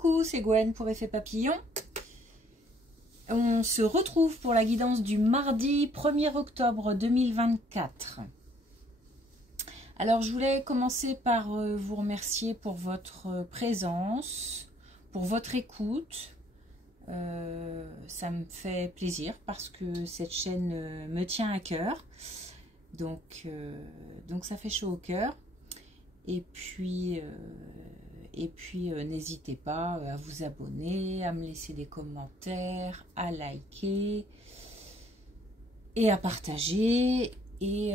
Coucou, c'est Gwen pour Effet Papillon. On se retrouve pour la guidance du mardi 1er octobre 2024. Alors, je voulais commencer par vous remercier pour votre présence, pour votre écoute. Ça me fait plaisir parce que cette chaîne me tient à cœur. Donc ça fait chaud au cœur. Et puis n'hésitez pas à vous abonner, à me laisser des commentaires, à liker et à partager. Et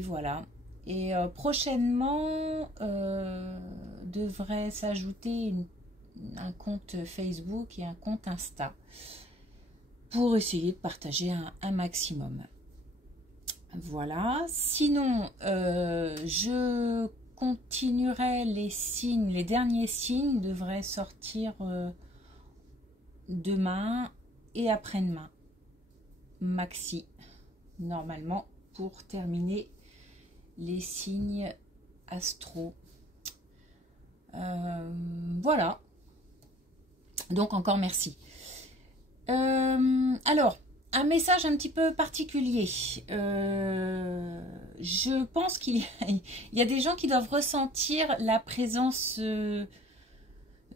voilà. Et prochainement devrait s'ajouter un compte Facebook et un compte Insta pour essayer de partager un maximum. Voilà. Sinon, je continuerai les signes. Les derniers signes devraient sortir demain et après-demain. Maxi, normalement, pour terminer les signes astro. Voilà. Donc, encore merci. Alors, un message un petit peu particulier. Je pense qu'il y a des gens qui doivent ressentir la présence de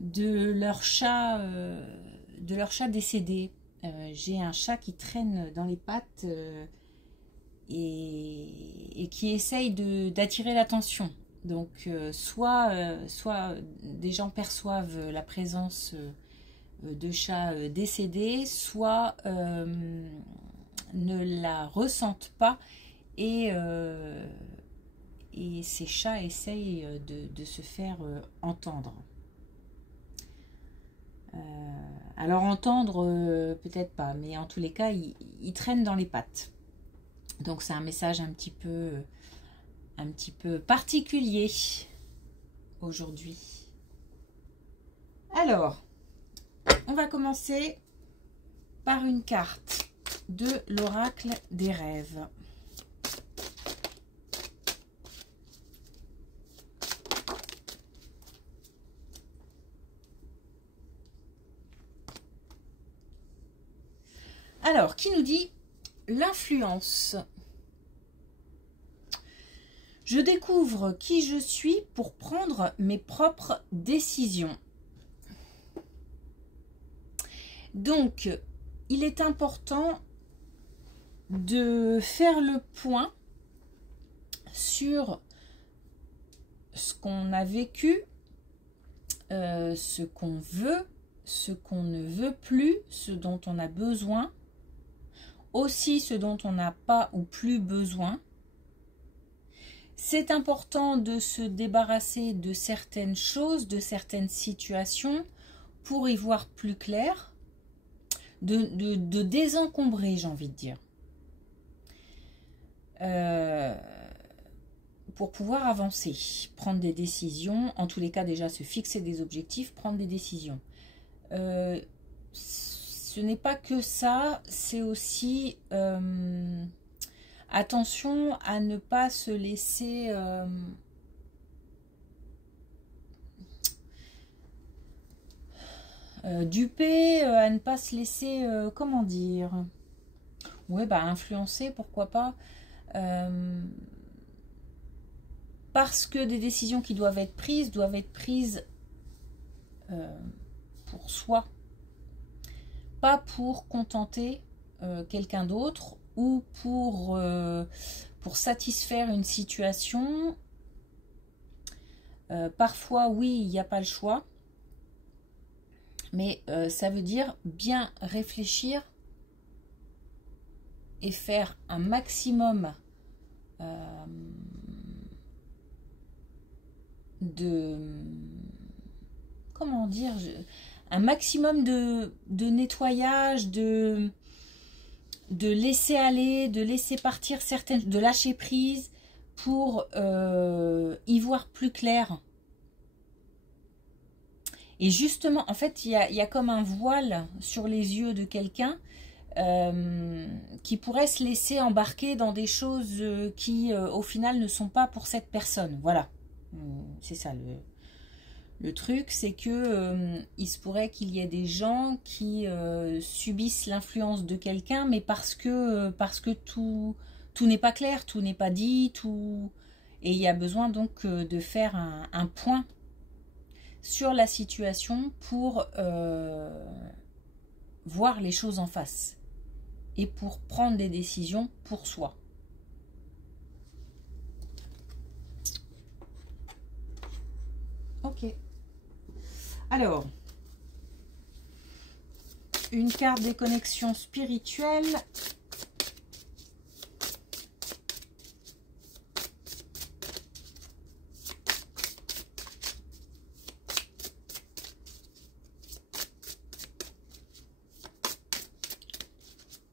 leur chat décédé. J'ai un chat qui traîne dans les pattes et qui essaye d'attirer l'attention. Donc, soit des gens perçoivent la présence de chats décédés, soit ne la ressentent pas et ces chats essayent de se faire entendre. Alors entendre, peut-être pas, mais en tous les cas, ils traînent dans les pattes. Donc c'est un message un petit peu particulier aujourd'hui. Alors, on va commencer par une carte de l'oracle des rêves. Alors, qui nous dit l'influence? Je découvre qui je suis pour prendre mes propres décisions. Donc, il est important de faire le point sur ce qu'on a vécu, ce qu'on veut, ce qu'on ne veut plus, ce dont on a besoin, aussi ce dont on n'a pas ou plus besoin. C'est important de se débarrasser de certaines choses, de certaines situations pour y voir plus clair. De désencombrer, j'ai envie de dire, pour pouvoir avancer, prendre des décisions, en tous les cas déjà se fixer des objectifs, prendre des décisions. Ce n'est pas que ça, c'est aussi attention à ne pas se laisser duper, à ne pas se laisser, comment dire, ouais, bah influencer, pourquoi pas, parce que des décisions qui doivent être prises pour soi, pas pour contenter quelqu'un d'autre ou pour satisfaire une situation. Parfois, oui, il n'y a pas le choix. Mais ça veut dire bien réfléchir et faire un maximum comment dire, un maximum de nettoyage, de laisser aller, de laisser partir certaines, de lâcher prise pour y voir plus clair. Et justement, en fait, il y a comme un voile sur les yeux de quelqu'un qui pourrait se laisser embarquer dans des choses qui, au final, ne sont pas pour cette personne. Voilà, c'est ça Le truc, c'est que il se pourrait qu'il y ait des gens qui subissent l'influence de quelqu'un, mais parce que tout n'est pas clair, tout n'est pas dit, et il y a besoin donc de faire un point sur la situation pour voir les choses en face et pour prendre des décisions pour soi. Ok. Alors, une carte des connexions spirituelles.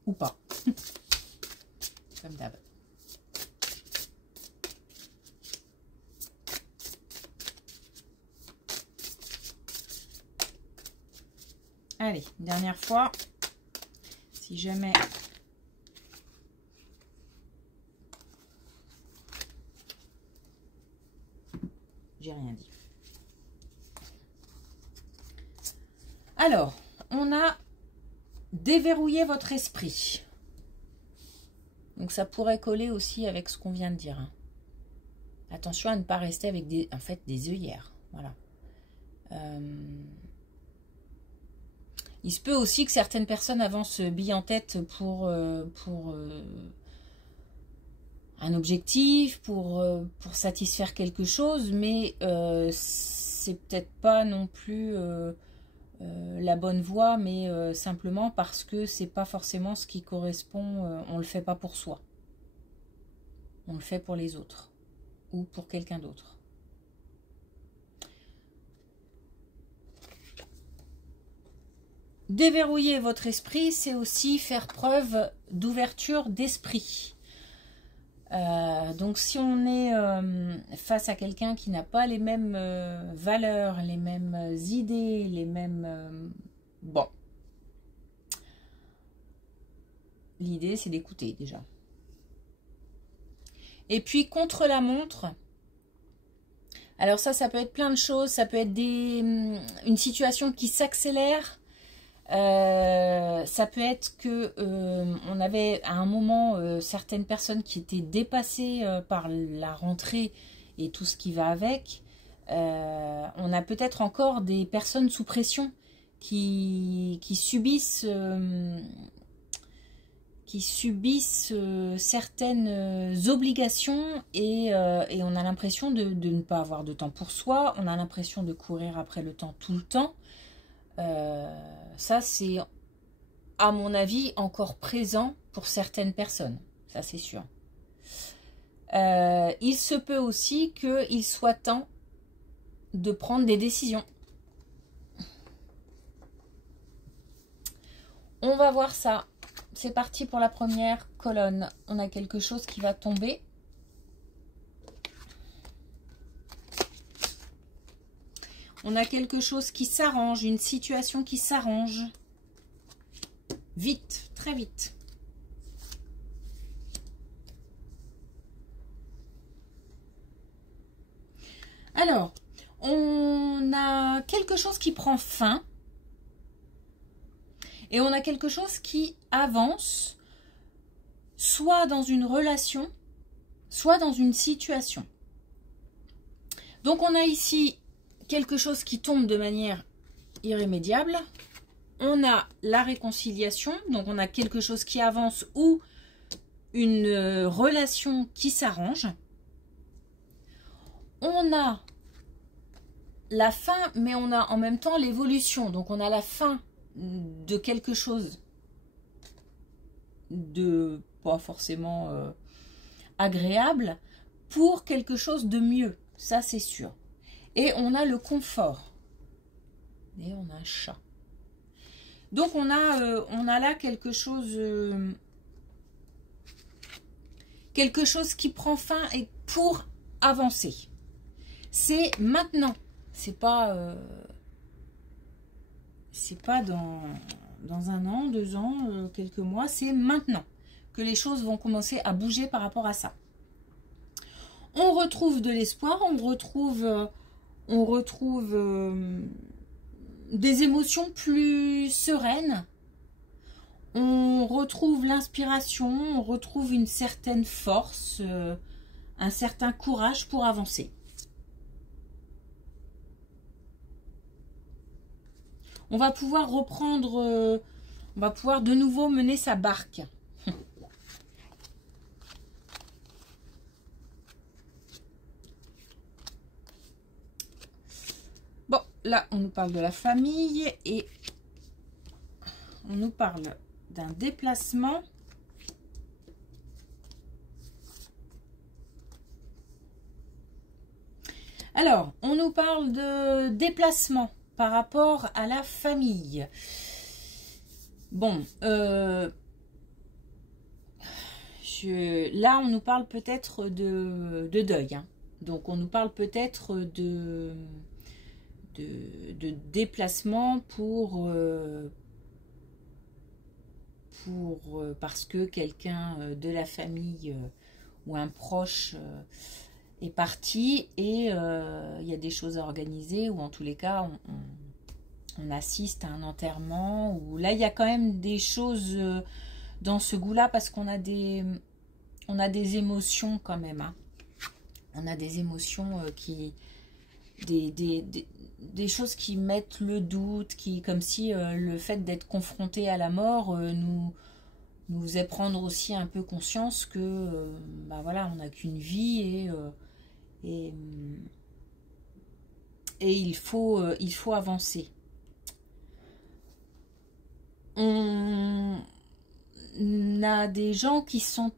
Ou pas. Comme d'hab. Allez, une dernière fois. Si jamais... J'ai rien dit. Alors, on a déverrouillé votre esprit. Donc ça pourrait coller aussi avec ce qu'on vient de dire. Hein. Attention à ne pas rester avec des œillères. Voilà. Il se peut aussi que certaines personnes avancent bille en tête pour un objectif, pour satisfaire quelque chose, mais c'est peut-être pas non plus la bonne voie, mais simplement parce que c'est pas forcément ce qui correspond, on le fait pas pour soi. On le fait pour les autres ou pour quelqu'un d'autre. Déverrouiller votre esprit, c'est aussi faire preuve d'ouverture d'esprit. Donc si on est face à quelqu'un qui n'a pas les mêmes valeurs, les mêmes idées, les mêmes... bon. L'idée, c'est d'écouter déjà. Et puis contre la montre... Alors ça peut être plein de choses. Ça peut être une situation qui s'accélère. Ça peut être que on avait à un moment certaines personnes qui étaient dépassées par la rentrée et tout ce qui va avec. On a peut-être encore des personnes sous pression qui subissent certaines obligations et on a l'impression de ne pas avoir de temps pour soi. On a l'impression de courir après le temps tout le temps. Ça, c'est, à mon avis, encore présent pour certaines personnes. Ça, c'est sûr. Il se peut aussi qu'il soit temps de prendre des décisions. On va voir ça. C'est parti pour la première colonne. On a quelque chose qui va tomber. On a quelque chose qui s'arrange, une situation qui s'arrange. Vite, très vite. Alors, on a quelque chose qui prend fin. Et on a quelque chose qui avance, soit dans une relation, soit dans une situation. Donc on a ici quelque chose qui tombe de manière irrémédiable. On a la réconciliation, donc on a quelque chose qui avance ou une relation qui s'arrange. On a la fin, mais on a en même temps l'évolution. Donc on a la fin de quelque chose de pas forcément agréable pour quelque chose de mieux. Ça, c'est sûr. Et on a le confort. Et on a un chat. Donc, on a là quelque chose qui prend fin et pour avancer. C'est maintenant. C'est pas dans un an, 2 ans, quelques mois. C'est maintenant que les choses vont commencer à bouger par rapport à ça. On retrouve de l'espoir, on retrouve On retrouve des émotions plus sereines. On retrouve l'inspiration, on retrouve une certaine force, un certain courage pour avancer. On va pouvoir reprendre, on va pouvoir de nouveau mener sa barque. Bon, là, on nous parle de la famille et on nous parle d'un déplacement. Alors, on nous parle de déplacement par rapport à la famille. Bon, là, on nous parle peut-être de deuil. Hein. Donc, on nous parle peut-être de déplacement parce que quelqu'un de la famille ou un proche est parti et il y a des choses à organiser, ou en tous les cas on assiste à un enterrement, ou là il y a quand même des choses dans ce goût-là, parce qu'on a des émotions quand même. Hein. On a des émotions des choses qui mettent le doute, comme si le fait d'être confronté à la mort nous faisait prendre aussi un peu conscience que bah voilà, on n'a qu'une vie et il faut avancer. On a des gens qui sont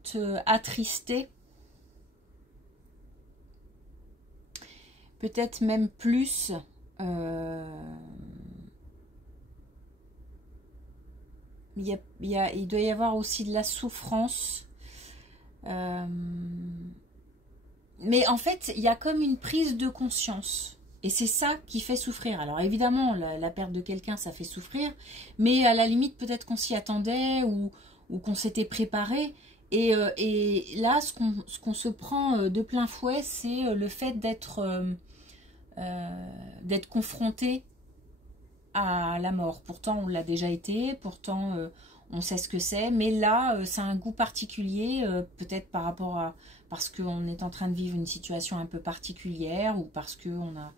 attristés, peut-être même plus. Il doit y avoir aussi de la souffrance. Mais en fait, il y a comme une prise de conscience. Et c'est ça qui fait souffrir. Alors évidemment, la perte de quelqu'un, ça fait souffrir. Mais à la limite, peut-être qu'on s'y attendait ou qu'on s'était préparé. Et là, ce qu'on se prend de plein fouet, c'est le fait d'être confronté à la mort. Pourtant, on l'a déjà été. Pourtant, on sait ce que c'est. Mais là, ça a un goût particulier. Peut-être parce qu'on est en train de vivre une situation un peu particulière, ou parce qu'on a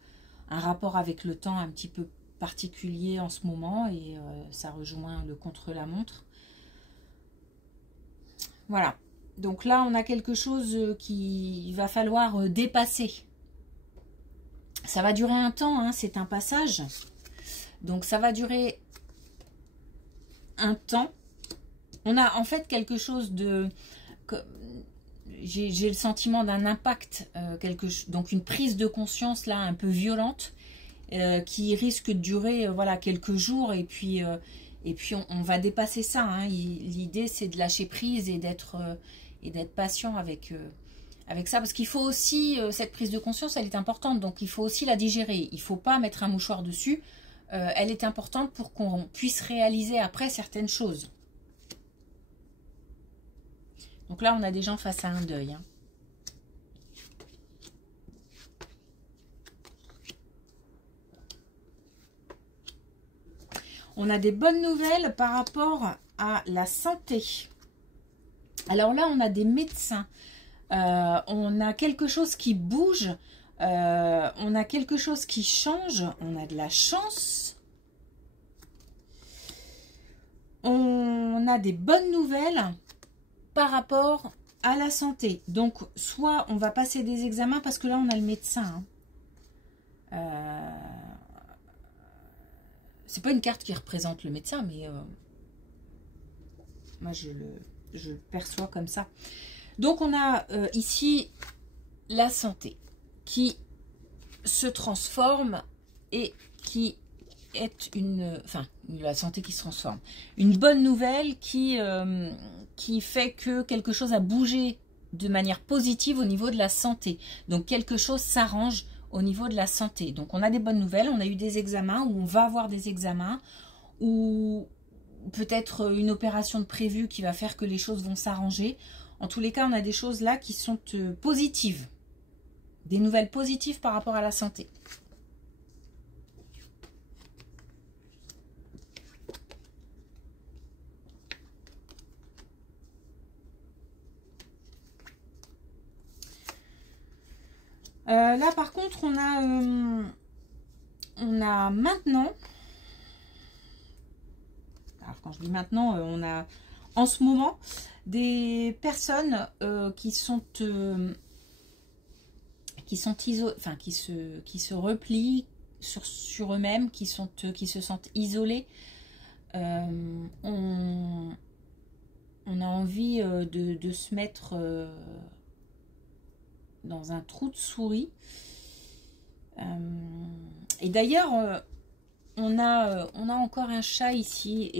un rapport avec le temps un petit peu particulier en ce moment, et ça rejoint le contre-la-montre. Voilà. Donc là, on a quelque chose qu'il va falloir dépasser. Ça va durer un temps, hein, c'est un passage. Donc ça va durer un temps. On a en fait quelque chose de... J'ai le sentiment d'un impact, donc une prise de conscience là un peu violente, qui risque de durer voilà, quelques jours, et puis on va dépasser ça. Hein. L'idée, c'est de lâcher prise et d'être patient avec ça, parce qu'il faut aussi, cette prise de conscience, elle est importante, donc il faut aussi la digérer. Il ne faut pas mettre un mouchoir dessus. Elle est importante pour qu'on puisse réaliser après certaines choses. Donc là, on a des gens face à un deuil. Hein. On a des bonnes nouvelles par rapport à la santé. Alors là, on a des médecins. On a quelque chose qui bouge. On a quelque chose qui change. On a de la chance. On a des bonnes nouvelles par rapport à la santé. Donc, soit on va passer des examens, parce que là, on a le médecin. Hein. C'est pas une carte qui représente le médecin, mais moi, je le perçois comme ça. Donc, on a ici la santé qui se transforme et qui est la santé qui se transforme. Une bonne nouvelle qui fait que quelque chose a bougé de manière positive au niveau de la santé. Donc quelque chose s'arrange au niveau de la santé. Donc on a des bonnes nouvelles, on a eu des examens, ou on va avoir des examens, ou peut-être une opération de prévue qui va faire que les choses vont s'arranger. En tous les cas, on a des choses là qui sont positives. Des nouvelles positives par rapport à la santé. Là, par contre, on a maintenant, alors quand je dis maintenant, on a en ce moment des personnes qui sont isolées, enfin qui se replient sur eux-mêmes, qui se sentent isolés. On a envie de se mettre dans un trou de souris. Et d'ailleurs, on a encore un chat ici.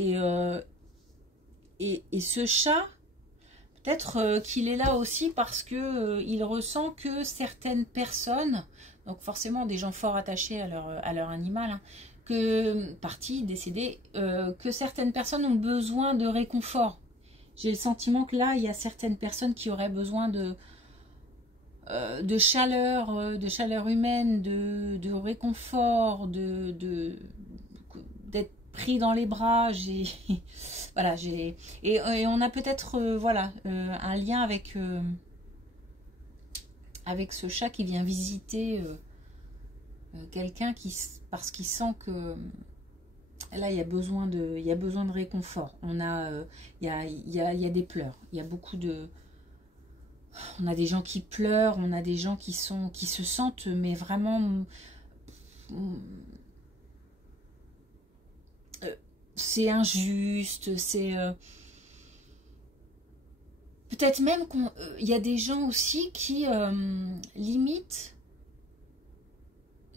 Et ce chat, peut-être qu'il est là aussi parce que il ressent que certaines personnes, donc forcément des gens fort attachés à leur animal, hein, partis, décédés, que certaines personnes ont besoin de réconfort. J'ai le sentiment que là, il y a certaines personnes qui auraient besoin de chaleur humaine, de réconfort, d'être pris dans les bras. Voilà, et on a peut-être voilà un lien avec ce chat qui vient visiter quelqu'un parce qu'il sent que là il y a besoin de réconfort. Il y a des pleurs, il y a beaucoup de, on a des gens qui pleurent, on a des gens qui se sentent mais vraiment c'est injuste, c'est peut-être même qu'il y a des gens aussi qui limite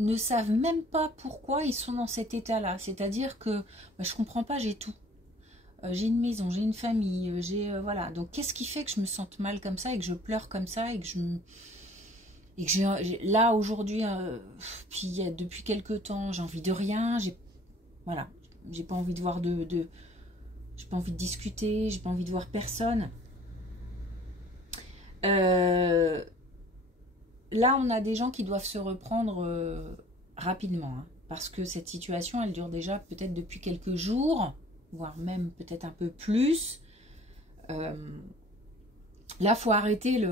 ne savent même pas pourquoi ils sont dans cet état-là. C'est-à-dire que je comprends pas, j'ai tout. J'ai une maison, j'ai une famille, voilà. Donc qu'est-ce qui fait que je me sente mal comme ça et que je pleure comme ça et que là aujourd'hui, puis depuis quelques temps, j'ai envie de rien, voilà, j'ai pas envie de voir j'ai pas envie de discuter, j'ai pas envie de voir personne. Là, on a des gens qui doivent se reprendre rapidement, hein, parce que cette situation, elle dure déjà peut-être depuis quelques jours, voire même peut-être un peu plus. Là, il faut arrêter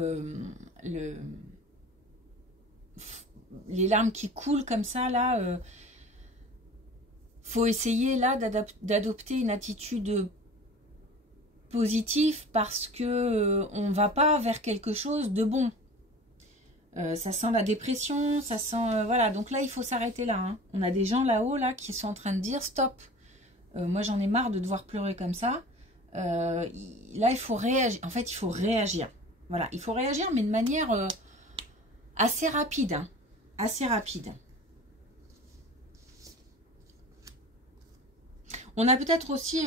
les larmes qui coulent comme ça, là. Faut essayer, là, d'adopter une attitude positive parce que on va pas vers quelque chose de bon. Ça sent la dépression, ça sent... voilà, donc là, il faut s'arrêter là. Hein. On a des gens là-haut, là, qui sont en train de dire « Stop ». Moi, j'en ai marre de devoir pleurer comme ça. Là, il faut réagir. En fait, il faut réagir. Voilà, il faut réagir, mais de manière assez rapide. Hein. Assez rapide. On a peut-être aussi...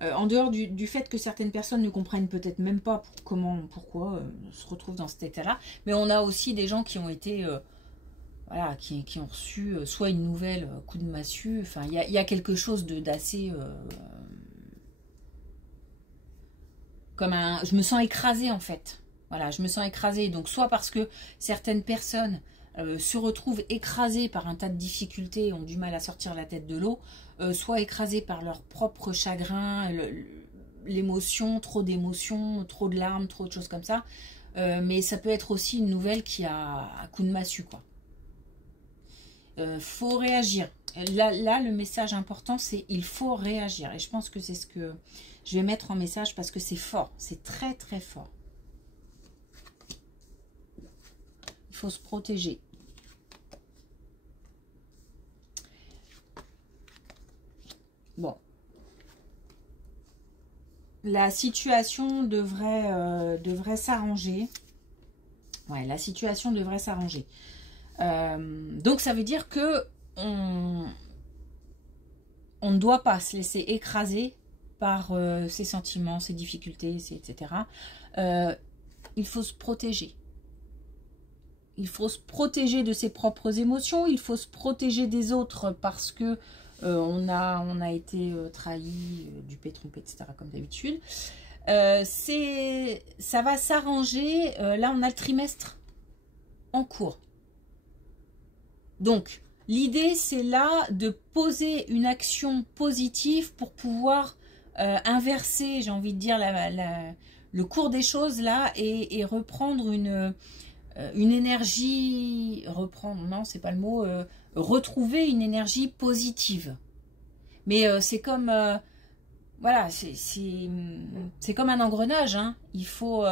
en dehors du fait que certaines personnes ne comprennent peut-être même pas pourquoi se retrouvent dans cet état-là, mais on a aussi des gens qui ont été, voilà, qui ont reçu soit une nouvelle coup de massue, enfin, il y a quelque chose d'assez, je me sens écrasée en fait, voilà, je me sens écrasée, donc soit parce que certaines personnes se retrouvent écrasées par un tas de difficultés, ont du mal à sortir la tête de l'eau, soit écrasées par leur propre chagrin, l'émotion, trop d'émotions, trop de larmes, trop de choses comme ça. Mais ça peut être aussi une nouvelle qui a un coup de massue, quoi. Faut réagir. Là, le message important, c'est il faut réagir. Et je pense que c'est ce que je vais mettre en message parce que c'est fort. C'est très, très fort. Il faut se protéger. Bon. La situation devrait s'arranger. Ouais, la situation devrait s'arranger. Donc, ça veut dire que on ne doit pas se laisser écraser par ses sentiments, ses difficultés, etc. Il faut se protéger. Il faut se protéger de ses propres émotions. Il faut se protéger des autres parce que on a été trahi, dupé, trompé, etc. comme d'habitude. Ça va s'arranger. Là, on a le trimestre en cours. Donc, l'idée, c'est là de poser une action positive pour pouvoir inverser, j'ai envie de dire, le cours des choses là et reprendre une énergie, reprendre, non, c'est pas le mot, retrouver une énergie positive. Mais c'est comme, voilà, c'est comme un engrenage, hein. Il faut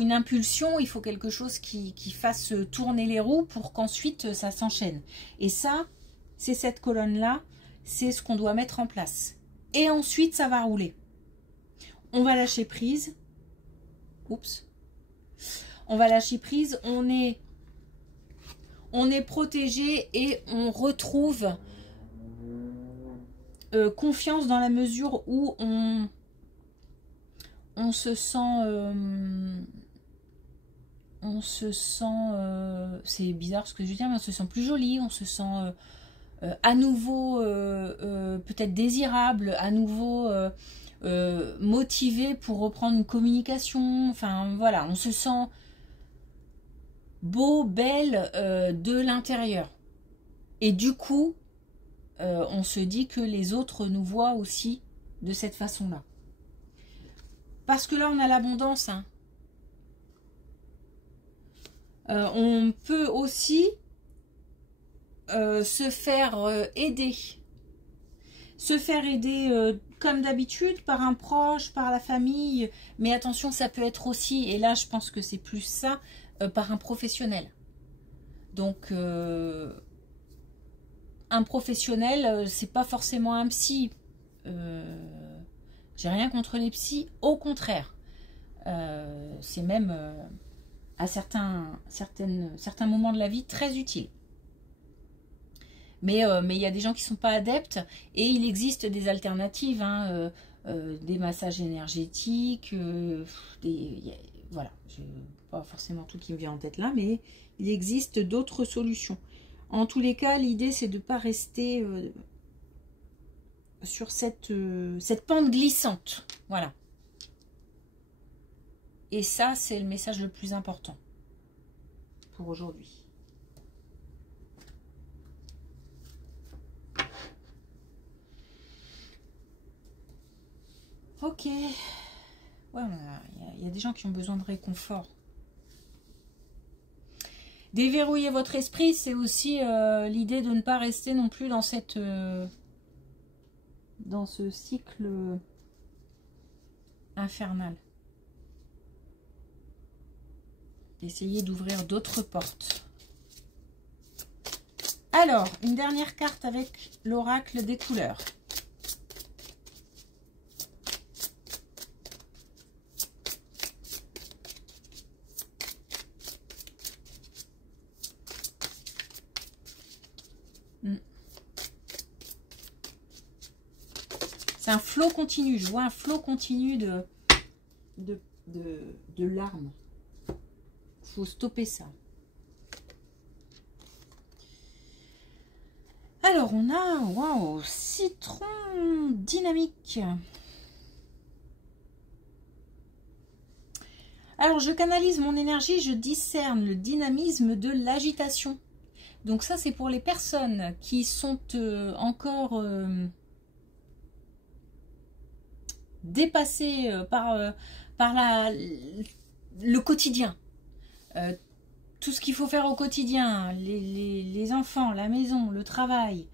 une impulsion, il faut quelque chose qui fasse tourner les roues pour qu'ensuite ça s'enchaîne. Et ça, c'est cette colonne-là, c'est ce qu'on doit mettre en place. Et ensuite, ça va rouler. On va lâcher prise. Oups. On va lâcher prise, on est protégé et on retrouve confiance dans la mesure où on se sent c'est bizarre ce que je veux dire, mais on se sent plus joli, on se sent à nouveau peut-être désirable, à nouveau motivé pour reprendre une communication, enfin voilà, on se sent beau, belle de l'intérieur. Et du coup, on se dit que les autres nous voient aussi de cette façon-là. Parce que là, on a l'abondance. Hein. On peut aussi se faire aider. Se faire aider comme d'habitude par un proche, par la famille. Mais attention, ça peut être aussi, et là, je pense que c'est plus ça, par un professionnel. Donc, un professionnel, c'est pas forcément un psy. J'ai rien contre les psys, au contraire. C'est même à certains moments de la vie très utile. Mais il y a des gens qui ne sont pas adeptes et il existe des alternatives, hein, des massages énergétiques, voilà, j'ai pas forcément tout qui me vient en tête là, mais il existe d'autres solutions. En tous les cas, l'idée c'est de ne pas rester sur cette pente glissante, voilà. Et ça, c'est le message le plus important pour aujourd'hui. Ok. Ouais, il y a des gens qui ont besoin de réconfort. Déverrouiller votre esprit, c'est aussi l'idée de ne pas rester non plus dans cette dans ce cycle infernal. Essayez d'ouvrir d'autres portes. Alors, une dernière carte avec l'oracle des couleurs. C'est un flot continu. Je vois un flot continu de larmes. Il faut stopper ça. Alors, on a, waouh, citron dynamique. Alors, je canalise mon énergie, je discerne le dynamisme de l'agitation. Donc ça, c'est pour les personnes qui sont encore dépassées par le quotidien. Tout ce qu'il faut faire au quotidien, les enfants, la maison, le travail,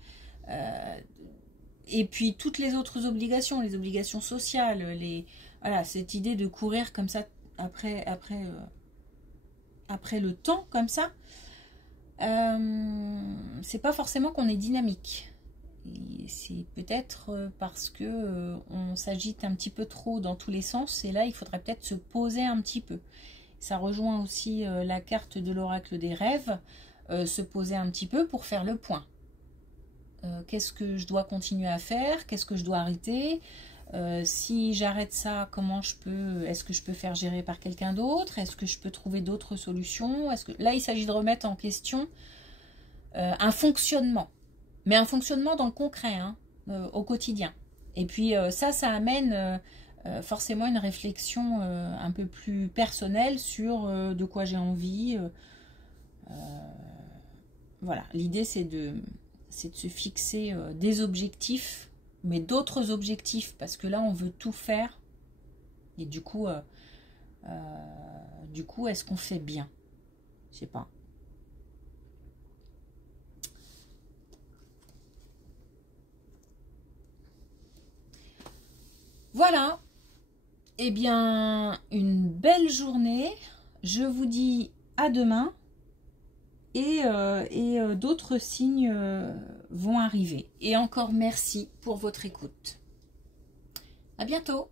et puis toutes les autres obligations, les obligations sociales, voilà, cette idée de courir comme ça après le temps, comme ça, c'est pas forcément qu'on est dynamique. C'est peut-être parce que on s'agite un petit peu trop dans tous les sens, et là il faudrait peut-être se poser un petit peu. Ça rejoint aussi la carte de l'oracle des rêves, se poser un petit peu pour faire le point. Qu'est-ce que je dois continuer à faire? Qu'est-ce que je dois arrêter? Si j'arrête ça, comment je peux? Est-ce que je peux faire gérer par quelqu'un d'autre? Est-ce que je peux trouver d'autres solutions? Là, il s'agit de remettre en question un fonctionnement. Mais un fonctionnement dans le concret, hein, au quotidien. Et puis ça amène forcément une réflexion un peu plus personnelle sur de quoi j'ai envie. Voilà, l'idée c'est de se fixer des objectifs, mais d'autres objectifs, parce que là on veut tout faire. Et du coup est-ce qu'on fait bien? Je sais pas. Voilà. Eh bien, une belle journée. Je vous dis à demain. Et d'autres signes vont arriver. Et encore merci pour votre écoute. À bientôt.